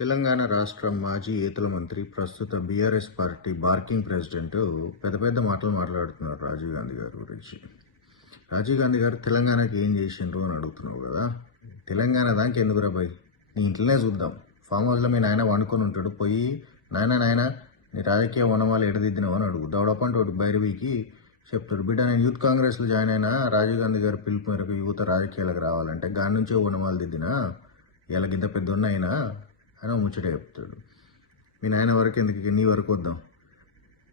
తెలంగాణ రాష్ట్ర మాజీ ఏతుల మంత్రి, ప్రస్తుత బీఆర్ఎస్ పార్టీ బార్కింగ్ ప్రెసిడెంట్ పెద్ద పెద్ద మాటలు మాట్లాడుతున్నారు రాజీవ్ గాంధీ గారి గురించి. రాజీవ్ గాంధీ గారు తెలంగాణకి ఏం చేసిండ్రు అని అడుగుతున్నావు కదా. తెలంగాణ దానికి ఎందుకురా భయ్, నీ ఇంట్లోనే చూద్దాం. ఫామ్ హౌస్లో మీ నాయన వండుకొని ఉంటాడు, పోయి నాయన నీ రాజకీయ వనమాలు ఎడదిద్దినావు అని అడుగు. దౌడపంటే ఒకటి బైరవీకి చెప్తాడు, బిడ్డ నేను యూత్ కాంగ్రెస్లో జాయిన్ అయినా, రాజీవ్ గాంధీ గారి పిలుపు మేరకు యువత రాజకీయాలకు రావాలంటే గాని నుంచే వనమాలు దిద్దినా, ఇలా గింత పెద్ద అయినా అని ముచ్చట చెప్తాడు. మీ నాయన వరకు ఎందుకు, నీ వరకు వద్దాం.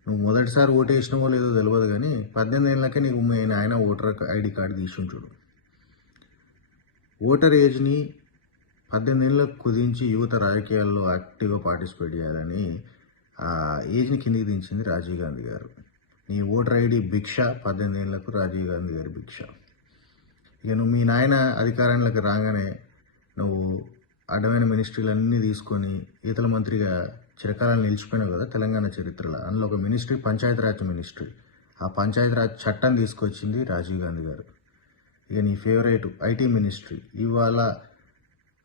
నువ్వు మొదటిసారి ఓటు వేసినావో లేదో తెలియదు, కానీ 18 ఏళ్ళకే నీకు మీ నాయన ఓటర్ ఐడి కార్డు తీసుంచుడు. ఓటర్ ఏజ్ని 18 ఏళ్ళకు కుదించి యువత రాజకీయాల్లో యాక్టివ్గా పార్టిసిపేట్ చేయాలని ఆ ఏజ్ని కిందికి దించింది రాజీవ్ గాంధీ గారు. నీ ఓటర్ ఐడి భిక్ష, 18 ఏళ్లకు రాజీవ్ గాంధీ గారి భిక్ష. ఇక నువ్వు మీ నాయన అధికారంలోకి రాగానే నువ్వు అడ్డమైన మినిస్ట్రీలన్నీ తీసుకొని ఈతల మంత్రిగా చిరకాలం నిలిచిపోయినావు కదా తెలంగాణ చరిత్రలో. అందులో ఒక మినిస్ట్రీ పంచాయతీరాజ్ మినిస్ట్రీ. ఆ పంచాయతీరాజ్ చట్టం తీసుకొచ్చింది రాజీవ్ గాంధీ గారు. ఇక నీ ఫేవరెట్ ఐటీ మినిస్ట్రీ. ఇవాళ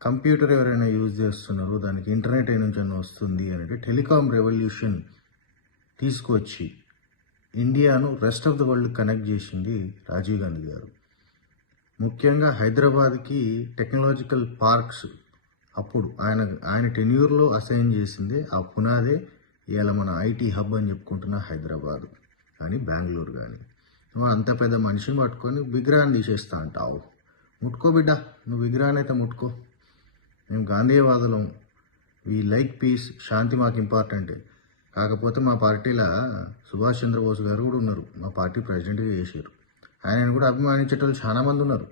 కంప్యూటర్ ఎవరైనా యూజ్ చేస్తున్నారు, దానికి ఇంటర్నెట్ ఏ నుంచి వస్తుంది అంటే టెలికాం రెవల్యూషన్ తీసుకొచ్చి ఇండియాను rest of the world connect చేసింది రాజీవ్ గాంధీ గారు. ముఖ్యంగా హైదరాబాద్కి టెక్నాలజికల్ పార్క్స్ అప్పుడు ఆయన టెన్యూర్లో అసైన్ చేసింది. ఆ పునాదే ఇవాళ మన ఐటీ హబ్ అని చెప్పుకుంటున్న హైదరాబాద్ కానీ బెంగళూరు కానీ. నువ్వు అంత పెద్ద మనిషిని పట్టుకొని విగ్రహాన్ని తీసేస్తా అంటావు. ముట్టుకో బిడ్డ, నువ్వు విగ్రహాన్ని అయితే ముట్టుకో. మేము గాంధీవాదులం, వీ లైక్ పీస్, శాంతి మాకు ఇంపార్టెంట్. కాకపోతే మా పార్టీలో సుభాష్ చంద్రబోస్ గారు కూడా ఉన్నారు, మా పార్టీ ప్రెసిడెంట్గా చేశారు. ఆయనను కూడా అభిమానించేటోళ్ళు చాలా మంది ఉన్నారు.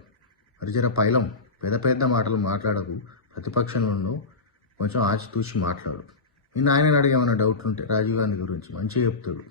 మరి జర పైలం పెద్ద పెద్ద మాటలు మాట్లాడకు. ప్రతిపక్షంలో కొంచెం ఆచితూచి మాట్లాడు. నిన్న ఆయన అడిగేమన్నా డౌట్లు ఉంటే రాజీవ్ గాంధీ గురించి మంచిగా చెప్తాడు.